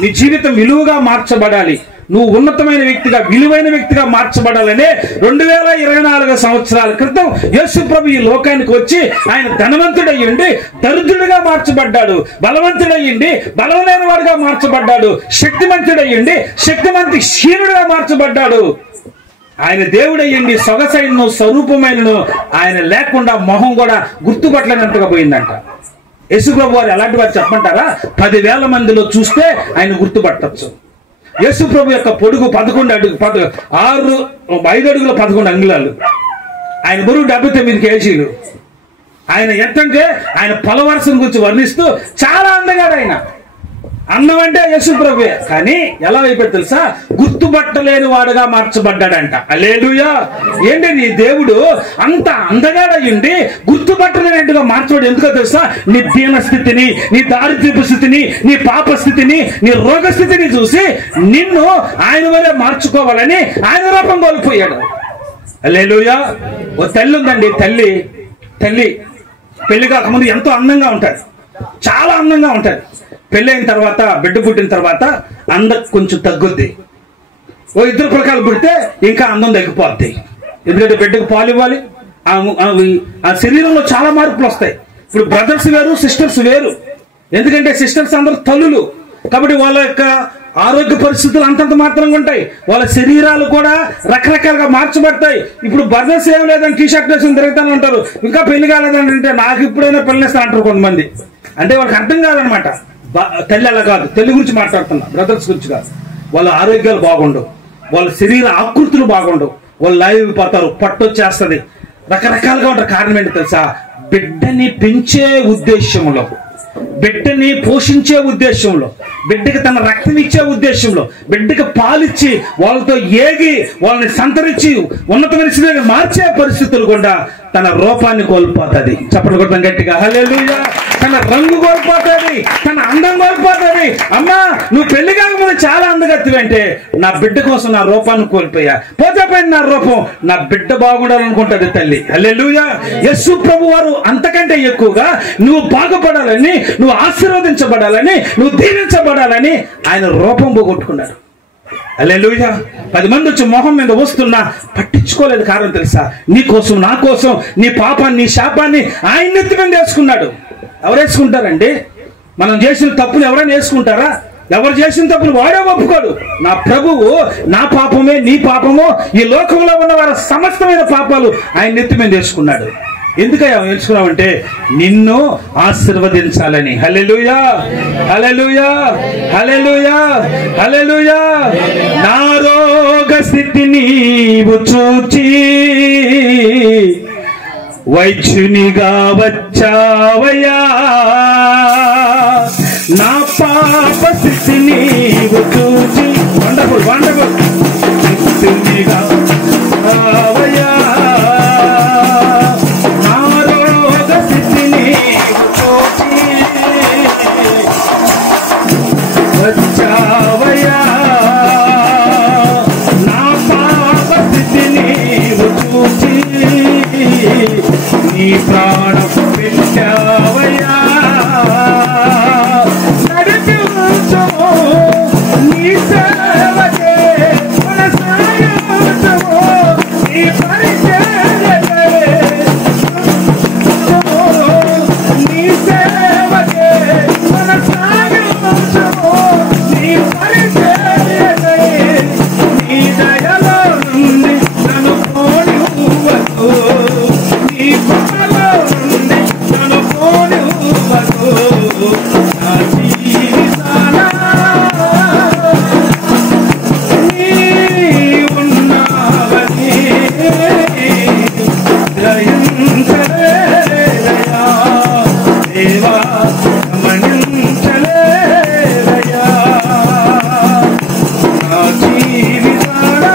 నీ జీవితం విలువగా మార్చబడాలి, నువ్వు ఉన్నతమైన వ్యక్తిగా విలువైన వ్యక్తిగా మార్చబడాలనే 2024 సంవత్సరాల క్రితం యేసు ప్రభు ఈ లోకానికి వచ్చి ఆయన ధనవంతుడయ్యండి దరిద్రుడిగా మార్చబడ్డాడు, బలవంతుడయ్యండి బలమైన వాడుగా మార్చబడ్డాడు, శక్తిమంతుడయ్యండి శక్తిమంతి క్షీణుడిగా మార్చబడ్డాడు. ఆయన దేవుడయ్యండి సొగసైనను స్వరూపమైనను ఆయన లేకుండా మొహం కూడా గుర్తుపట్టలేనంతగా పోయిందంట. యేసు ప్రభు వారు ఎలాంటి వారు చెప్పమంటారా? 10,000 మందిలో చూస్తే ఆయన గుర్తుపట్టచ్చు. యేసు ప్రభు యొక్క పొడుగు 5 అడుగుల 11 అంగుళాలు, ఆయన బరువు 79 కేజీలు. ఆయన ఎంతంటే ఆయన పలవరసను గురించి వర్ణిస్తూ చాలా అందగాడు. ఆయన అందం అంటే యేసు ప్రభువే, కానీ ఎలా అయిపోయి తెలుసా? గుర్తుపట్టలేని వాడుగా మార్చబడ్డాడంట. హల్లెలూయా. ఏంటి నీ దేవుడు అంత అందగాడయ్యండి గుర్తుపట్టలేనట్టుగా మార్చబడి ఎందుకో తెలుసా? నీ దీన స్థితిని, నీ దారిద్ర్యపు స్థితిని, నీ పాప స్థితిని, నీ రోగ స్థితిని చూసి నిన్ను ఆయన వలె మార్చుకోవాలని ఆయన రూపం కోల్పోయాడు. హల్లెలూయా. ఓ తల్లి ఉందండి, తల్లి పెళ్లి కాకముందు ఎంతో అందంగా ఉంటాడు, చాలా అందంగా ఉంటాడు. పెళ్ళైన తర్వాత బిడ్డ పుట్టిన తర్వాత అందం కొంచెం తగ్గుద్ది. ఓ 2 పిల్లకాయలు పుడితే ఇంకా అందం తగ్గిపోద్ది. ఎందుకంటే బిడ్డకు పాలు ఇవ్వాలి, ఆ శరీరంలో చాలా మార్పులు వస్తాయి. ఇప్పుడు బ్రదర్స్ వేరు, సిస్టర్స్ వేరు. ఎందుకంటే సిస్టర్స్ అందరూ తల్లులు కాబట్టి వాళ్ళ యొక్క ఆరోగ్య పరిస్థితులు అంతంత మాత్రంగా ఉంటాయి, వాళ్ళ శరీరాలు కూడా రకరకాలుగా మార్చబడతాయి. ఇప్పుడు బ్రదర్స్ ఏం లేదని టీషర్ట్ వేసుకుని తిరుగుతానే ఉంటారు, ఇంకా పెళ్లి కాలేదని అంటే నాకు ఇప్పుడైనా పెళ్ళిస్తా అంటారు కొంతమంది. అంటే వాళ్ళకి అర్థం కాదనమాట. తల్లి అలా కాదు, తల్లి గురించి మాట్లాడుతున్నా, బ్రదర్స్ గురించి కాదు. వాళ్ళ ఆరోగ్యాలు బాగుండవు, వాళ్ళ శరీర ఆకృతులు బాగుండవు, వాళ్ళు లాగిపోతారు, పట్టొచ్చేస్తుంది, రకరకాలుగా ఉంటారు. కారణం ఏంటి తెలుసా? బిడ్డని పెంచే ఉద్దేశంలో, బిడ్డని పోషించే ఉద్దేశంలో, బిడ్డకి తన రక్తం ఇచ్చే ఉద్దేశంలో, బిడ్డకి పాలిచ్చి వాళ్ళతో ఏగి వాళ్ళని సంతరించి ఉన్నతమైన స్థితిని మార్చే పరిస్థితులు కూడా తన రూపాన్ని కోల్పోతుంది. చప్పట్లు కొట్టడం గట్టిగా హల్లెలూయా. తన రంగు కోల్పోతుంది, తన అందం కోల్పోతుంది. అమ్మా నువ్వు పెళ్లి కాకముందు చాలా అందగత్తివి అంటే నా బిడ్డ కోసం నా రూపాన్ని కోల్పోయా, పోతే పోయిన నా రూపం నా బిడ్డ బాగుండాలనుకుంటుంది తల్లి. హల్లెలూయా. యేసు ప్రభు వారు అంతకంటే ఎక్కువగా నువ్వు బాగుపడాలని, నువ్వు ఆశీర్వదించబడాలని, నువ్వు దీవించబడాలని ఆయన రూపం పోగొట్టుకున్నాడు. హల్లెలూయా. 10 మంది వచ్చి మొహం మీద వస్తున్నా పట్టించుకోలేదు. కారణం తెలుసా? నీ కోసం, నా కోసం, నీ పాపాన్ని, నీ శాపాన్ని ఆయన నెత్తి మీద వేసుకున్నాడు. ఎవరు వేసుకుంటారండి? మనం చేసిన తప్పులు ఎవరైనా వేసుకుంటారా? ఎవరు చేసిన తప్పులు వాడే ఒప్పుకోడు. నా ప్రభువు నా పాపమే నీ పాపము, ఈ లోకంలో ఉన్న వారి సమస్తమైన పాపాలు ఆయన నెత్తి మీద వేసుకున్నాడు. ఎందుకయ్యా వేసుకున్నావంటే నిన్ను ఆశీర్వదించాలని. హల్లెలూయా, హల్లెలూయా, హల్లెలూయా, హల్లెలూయా. నా రోగ స్థితి నీవు చూచి వైద్యునిగా వచ్చావయ్యా, నా పాప స్థితి నీవు చూచి వండర్ఫుల్ వండర్ఫుల్ వైద్యునిగా వచ్చావయ్యా, నా రోగ స్థితి నీవు చూచి వచ్చావయ్యా, నా సేవకే కొనసాగించుము, నీ పరిచర్యకే నీ సేవకే కొనసాగించుము, నీ పరిచర్యకే నీ దయలో నుండి నన్ను పోనివ్వకు, నీ కృపలో నుండి నన్ను పోనివ్వకు, నా జీవితాన నీ ఉన్నావని గ్రహించలేదయా దేవా, గమనించలేదయా నా జీవితాన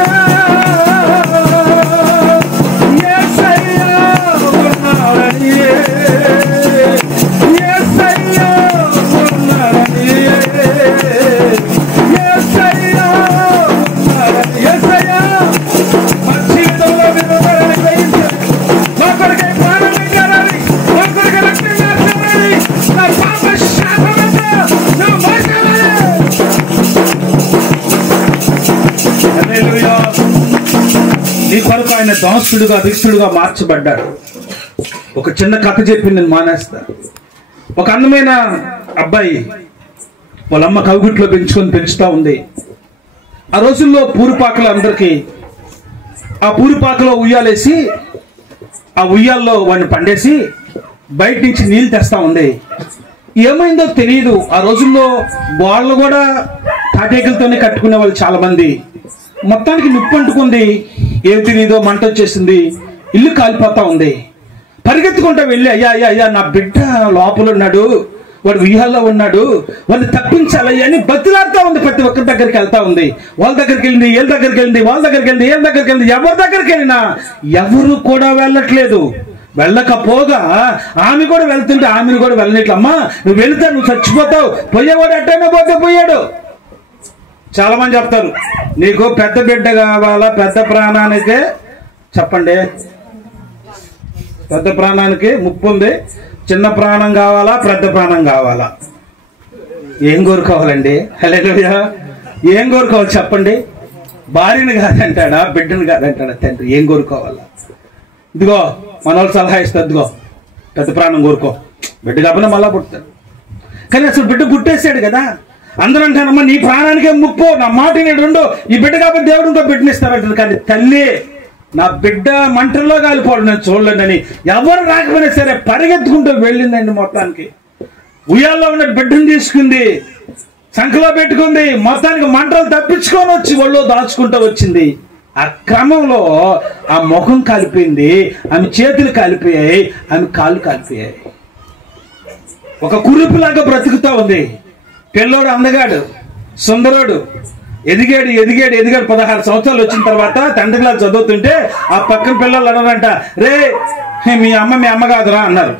యేసయ్యా ఉన్నాడని, యేసయ్యా ఉన్నాడని, యేసయ్యా ఉన్నాడని, యేసయ్యా మా జీవితంలో మీరు ఉన్నారని గ్రహించాలి. మా కొరకై ప్రాణం పెట్టారని, మా కొరకై రక్తం కార్చారని, నా పాప శాపమంతా నువ్వు మోసావని. హల్లెలూయా. నీ కొరకు ఆయన దాసుడుగా రిక్తుడుగా మార్చబడ్డాడు. ఒక చిన్న కథ చెప్పి నేను మానేస్తా. ఒక అందమైన అబ్బాయి వాళ్ళ అమ్మ కవిగుట్లో పెంచుతా ఉంది. ఆ రోజుల్లో పూరిపాకలు అందరికీ ఆ పూరిపాకలో ఉయ్యాలేసి ఆ ఉయ్యాల్లో వాడిని పండేసి బయట నుంచి నీళ్ళు తెస్తా ఉంది. ఏమైందో తెలియదు. ఆ రోజుల్లో వాళ్ళు కూడా తాటేకలతోనే కట్టుకునే వాళ్ళు చాలా మంది. మొత్తానికి నిప్పు అంటుకుంది, ఏం తెలియదో మంట వచ్చేసింది, ఇల్లు కాలిపోతా ఉంది. పరిగెత్తుకుంటా వెళ్ళి అయ్యా అయ్యా అయ్యా నా బిడ్డ లోపల ఉన్నాడు, వాడు ఉయ్యాల్లో ఉన్నాడు, వాడిని తప్పించాలయ్యా అని బతిలాడుతూ ఉంది. ప్రతి ఒక్కరి దగ్గరికి వెళ్తా ఉంది. వాళ్ళ దగ్గరికి వెళ్ళింది, వీళ్ళ దగ్గరికి వెళ్ళింది, వాళ్ళ దగ్గరికి వెళ్ళింది, వీళ్ళ దగ్గరికి వెళ్ళింది. ఎవరి దగ్గరికి వెళ్ళినా ఎవరు కూడా వెళ్ళట్లేదు. వెళ్ళకపోగా ఆమె కూడా వెళ్తుంటే ఆమెను కూడా వెళ్ళనిట్లమ్మా, నువ్వు వెళితే నువ్వు చచ్చిపోతావు, పోయేవాడు అట్టైనా పోతే పోయాడు. చాలా మంది చెప్తారు, నీకు పెద్ద బిడ్డ కావాలా పెద్ద ప్రాణానికే, చెప్పండి, పెద్ద ప్రాణానికి ముప్పు ఉంది, చిన్న ప్రాణం కావాలా పెద్ద ప్రాణం కావాలా? ఏం కోరుకోవాలండి? హల్లెలూయా. ఏం కోరుకోవాలి చెప్పండి? భార్యని కాదంటాడా, బిడ్డను కాదంటాడా తండ్రి? ఏం కోరుకోవాలా? ఇదిగో మన వాళ్ళు సలహా ఇస్తారు, ఇదిగో పెద్ద ప్రాణం కోరుకో, బిడ్డ కాకపోయినా మళ్ళా పుడతాడు. కానీ అసలు బిడ్డ పుట్టేశాడు కదా. అందరూ అంటానమ్మా నీ ప్రాణానికే ముప్పు, నా మాట నేను రెండు, ఈ బిడ్డ కాబట్టి దేవుడు ఇంకో బిడ్డనిస్తారంటారు. కానీ తల్లి నా బిడ్డ మంటల్లో కాలిపోవడం నేను చూడలేదని ఎవరు రాకపోయినా సరే పరిగెత్తుకుంటూ వెళ్ళిందండి. మొత్తానికి ఉయ్యాల్లో ఉన్న బిడ్డను తీసుకుంది, సంఖలో పెట్టుకుంది, మొత్తానికి మంటలు తప్పించుకొని వచ్చి ఒళ్ళో దాచుకుంటూ వచ్చింది. ఆ క్రమంలో ఆ ముఖం కాలిపోయింది, ఆమె చేతులు కాలిపోయాయి, ఆమె కాళ్ళు కాలిపోయాయి. ఒక కురుపులాగా బ్రతుకుతా ఉంది. పిల్లోడు అందగాడు, సుందరుడు, ఎదిగాడు 16 సంవత్సరాలు వచ్చిన తర్వాత తండ్రి క్లాస్ చదువుతుంటే ఆ పక్కన పిల్లలు అన్నారంట, రే మీ అమ్మ కాదురా అన్నారు.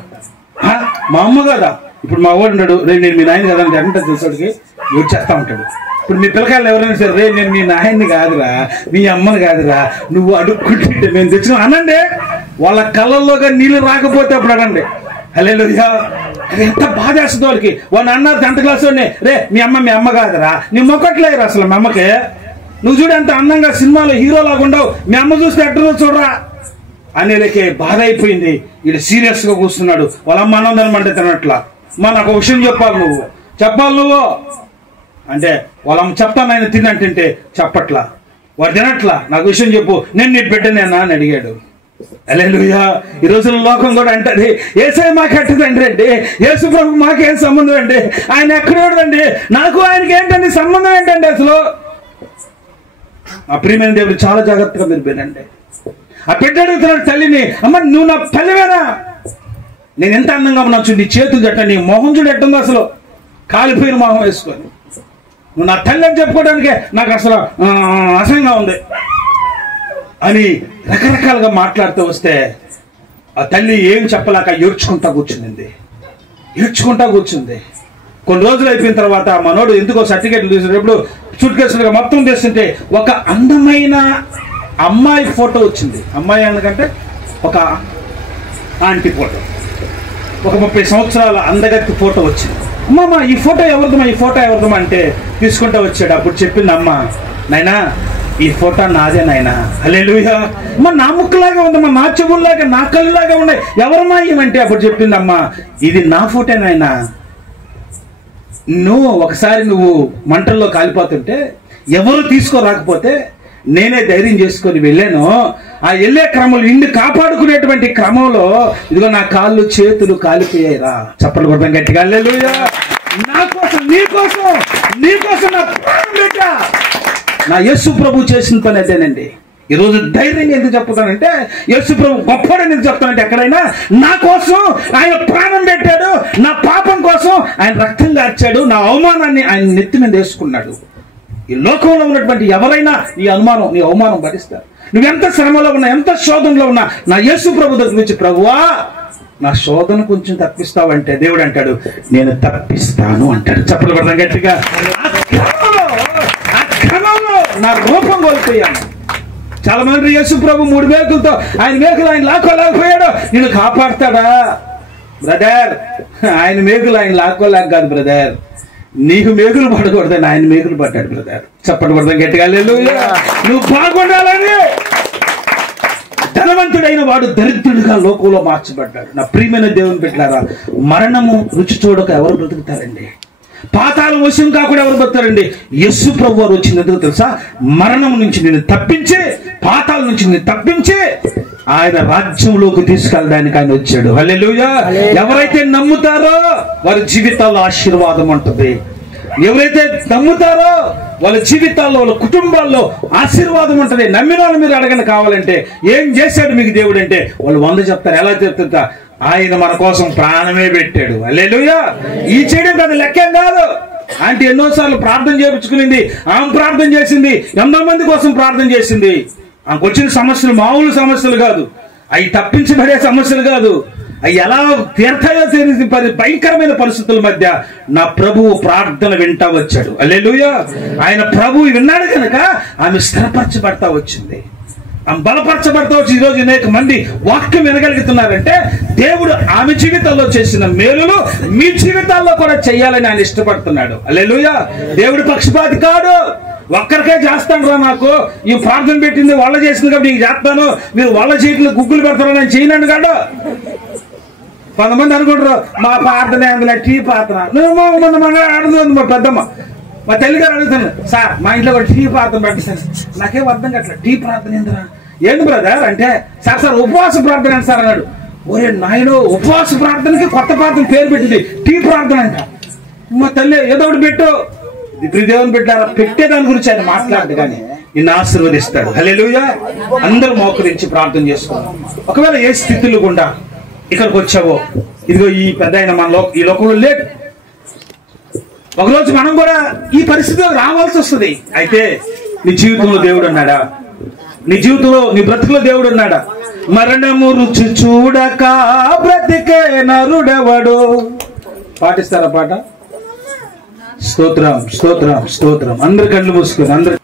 మా అమ్మ కాదా? ఇప్పుడు మా వాడు ఉన్నాడు, రే నేను మీ నాయన కదా అంటే అంటే తెలిసాడికి యూజ్ చేస్తా ఉంటాడు. ఇప్పుడు మీ పిల్లకాయలు ఎవరైనా సరే, రే నేను మీ నాయన్ని కాదురా, మీ అమ్మని కాదురా, నువ్వు అడుక్కుంటుంటే మేము తెచ్చుకున్నాం అనండి. వాళ్ళ కళ్ళల్లోగా నీళ్ళు రాకపోతే అప్పుడు అనండి. హల్లెలూయా. అది ఎంత బాధ వేస్తుంది వాళ్ళకి. వాళ్ళు అన్నారు 10th క్లాస్ వాడిని, రే మీ అమ్మ కాదురా, నీ మొక్కట్లేరు అసలు మీ అమ్మకి, నువ్వు చూడు ఎంత అందంగా సినిమాలో హీరోలాగా ఉండవు, మీ అమ్మ చూస్తే ఎట్లా చూడరా అనేలకే బాధ అయిపోయింది. వీడు సీరియస్ గా కూర్చున్నాడు. వాళ్ళ అమ్మ అన్నందనమంటే తినట్లా, మా నాకు ఒక విషయం చెప్పాలి నువ్వు అంటే వాళ్ళ అమ్మ చెప్తాను ఆయన తినంటే చెప్పట్లా, వాడు తినట్లా, నాకు విషయం చెప్పు, నేను నీ బిడ్డనేనా అని అడిగాడు. హల్లెలూయా. ఈ రోజుల్లో లోకం కూడా అంటది, యేసయ్య మాకెట్టదండి అంటే, యేసు ప్రభు మాకేం సంబంధం అండి, ఆయన ఎక్కడోడండి, నాకు ఆయనకి ఏంటండి సంబంధం ఏంటండి అసలు? ఆ ప్రియమైన దేవుడు చాలా జాగ్రత్తగా మీరు వినండి. ఆ బిడ్డ అడుగుతున్నాడు తల్లిని, అమ్మ నువ్వు నా తల్లివేనా? నేను ఎంత అందంగా ఉన్నా చూడు, నీ చేతులు జట్ట, నీ మొహం చూడు ఎట్టుందో అసలు, కాలిపోయిన మొహం వేసుకొని, నువ్వు నా తల్లి అని చెప్పుకోవడానికే నాకు అసలు అసహ్యంగా ఉంది అని రకరకాలుగా మాట్లాడుతూ వస్తే ఆ తల్లి ఏం చెప్పలేక ఏడ్చుకుంటా కూర్చుంది. కొన్ని రోజులు అయిపోయిన తర్వాత మనోడు ఎందుకో సర్టిఫికేట్లు తీసుకున్నప్పుడు సూట్ కేసులుగా మొత్తం తెస్తుంటే ఒక అందమైన అమ్మాయి ఫోటో వచ్చింది. అమ్మాయి ఎందుకంటే ఒక ఆంటీ ఫోటో, ఒక 30 సంవత్సరాల అందగత్తి ఫోటో వచ్చింది. అమ్మమ్మ ఈ ఫోటో ఎవరిదమ్మా, ఈ ఫోటో ఎవరిదమ్మా అంటే తీసుకుంటా వచ్చాడు. అప్పుడు చెప్పింది అమ్మ, నాయనా ఈ ఫోటో నాదే నాయనా. హల్లెలూయా. అమ్మ నా ముక్కులాగా ఉందమ్మా, నా చెవుల్లాగా, నా కళ్ళులాగా ఉన్నాయి, ఎవరమ్మా ఏమంటే అప్పుడు చెప్పింది అమ్మ, ఇది నా ఫోటో నాయనా. ఒకసారి నువ్వు మంటల్లో కాలిపోతుంటే ఎవరు తీసుకోరాకపోతే నేనే ధైర్యం చేసుకొని వెళ్ళాను. ఆ వెళ్ళే క్రమంలో నిన్ను కాపాడుకునేటువంటి క్రమంలో ఇదిగో నా కాళ్ళు చేతులు కాలిపోయాయిరా. చప్పట్లు కొడతాం గట్టిగా. హల్లెలూయా. నా కోసం, నీకోసం నా ప్రాణం పెట్టా. నా యేసు ప్రభు చేసిన పని అదేనండి. ఈరోజు ధైర్యంగా ఎందుకు చెప్తానంటే, యేసు ప్రభు గొప్పడని ఎందుకు చెప్తానంటే, ఎక్కడైనా నా కోసం ఆయన ప్రాణం పెట్టాడు, నా పాపం కోసం ఆయన రక్తం కార్చాడు, నా అవమానాన్ని ఆయన నెత్తి మీద వేసుకున్నాడు. ఈ లోకంలో ఉన్నటువంటి ఎవరైనా నీ అవమానం భరిస్తారు. నువ్వెంత శ్రమలో ఉన్నా, ఎంత శోధనలో ఉన్నా, నా యేసు ప్రభు దగ్గర నుంచి, ప్రభువా నా శోధన కొంచెం తప్పిస్తావంటే దేవుడు అంటాడు, నేను తప్పిస్తాను అంటాడు. చప్పట్లు కొడతాం గట్టిగా. ఆ క్రమంలో నా రూపం కోల్పోయాను. చాలా మంది యేసు ప్రభు 3 మేకులతో ఆయన మేకులు ఆయన లాక్కోలేకపోయాడు. నేను కాపాడతాడా బ్రదర్? ఆయన మేకులు ఆయన లాక్కోలేక కాదు బ్రదర్, నీకు మేకులు పడకూడదని ఆయన మేకులు పడ్డాడు బ్రదర్. చప్పట్లు కొడతాం గట్టిగా. హల్లెలూయా. నువ్వు బాగుండాలని ధనవంతుడైన వాడు దరిద్రుడిగా లోకంలో మార్చబడ్డాడు. నా ప్రియమైన దేవుని బిడ్డలారా, మరణము రుచి చూడక ఎవరు బ్రతుకుతారండి? పాతాళం వశం కాకుండా ఎవరు బతారండి? యేసు ప్రభు వారు వచ్చింది ఎందుకు తెలుసా? మరణం నుంచి నేను తప్పించి, పాతాళం నుంచి నేను తప్పించి ఆయన రాజ్యంలోకి తీసుకెళ్ళడానికి ఆయన వచ్చాడు. హల్లెలూయా. ఎవరైతే నమ్ముతారో వారి జీవితాల్లో ఆశీర్వాదం ఉంటుంది. ఎవరైతే నమ్ముతారో వాళ్ళ జీవితాల్లో, వాళ్ళ కుటుంబాల్లో ఆశీర్వాదం ఉంటుంది. నమ్మిన వాళ్ళు మీరు అడగండి కావాలంటే, ఏం చేశాడు మీకు దేవుడు అంటే వాళ్ళు 100 చెప్తారు. ఎలా చెప్తుంటా? ఆయన మన కోసం ప్రాణమే పెట్టాడు. హల్లెలూయా. ఈ చేయడం కాదు, లెక్కేం కాదు. ఆంటీ ఎన్నోసార్లు ప్రార్థన చేయించుకునింది, ఆమె ప్రార్థన చేసింది, 80 మంది కోసం ప్రార్థన చేసింది. ఆమెకు వచ్చిన సమస్యలు మామూలు సమస్యలు కాదు, అవి తప్పించబడే సమస్యలు కాదు. అవి ఎలా తీర్థాయో తెలిసి భయంకరమైన పరిస్థితుల మధ్య నా ప్రభువు ప్రార్థన వింటా వచ్చాడు. హల్లెలూయా. ఆయన ప్రభువు విన్నాడు కనుక ఆమె స్థిరపరచబడతా వచ్చింది, ఆమె బలపరచబడతా వచ్చి ఈరోజు అనేక మంది వాక్యం వినగలుగుతున్నారంటే దేవుడు ఆమె జీవితాల్లో చేసిన మేలులు మీ జీవితాల్లో కూడా చేయాలని ఆయన ఇష్టపడుతున్నాడు. హల్లెలూయా. దేవుడు పక్షపాతి కాడు. ఒక్కరికే చేస్తాను రా, నాకు ఈ ప్రార్థన పెట్టింది వాళ్ళ చేసింది కాబట్టి నీకు చేస్తాను, మీరు వాళ్ళ చేతులు గుగ్గులు పెడతారని నేను చేయనండి కాడు. కొంతమంది అనుకుంటారు మా ప్రార్థన అందులో టీ ప్రార్థన. ఆడుతుంది మా పెద్దమ్మ, మా తల్లిగారు అడుగుతాను, సార్ మా ఇంట్లో కూడా టీ ప్రార్థన పెట్టాను. నాకేం అర్థం కావట్లేదు, టీ ప్రార్థన ఏందిరా? ఏంది బ్రదర్ అంటే, సార్ ఉపవాస ప్రార్థన అండి సార్ అన్నాడు. ఓరే నాయనో, ఉపవాస ప్రార్థనకి కొత్త ప్రార్థన పేరు పెట్టింది, టీ ప్రార్థన అంట. మా తల్లి ఏదో ఒకటి పెట్టు. ఇప్పుడు దేవుని పెట్టారా, పెట్టేదాని గురించి ఆయన మాట్లాడు కానీ నిన్ను ఆశీర్వదిస్తాడు. హల్లెలూయా. అందరూ మోకరించి ప్రార్థన చేసుకోవాలి. ఒకవేళ ఏ స్థితులు గుండా ఇక్కడికి వచ్చావో, ఇదిగో ఈ పెద్ద ఆయన మన ఈ లోకంలో లేడు, ఒకరోజు మనం కూడా ఈ పరిస్థితిలో రావాల్సి వస్తుంది. అయితే నీ జీవితంలో దేవుడు ఉన్నాడా? నీ జీవితంలో, నీ బ్రతుకులో దేవుడు ఉన్నాడా? మరణము రుచి చూడక బ్రతికే నరుడెవడు. పాటిస్తారా పాట? స్తోత్రం స్తోత్రం స్తోత్రం. అందరు కళ్ళు మూసుకొని అందరు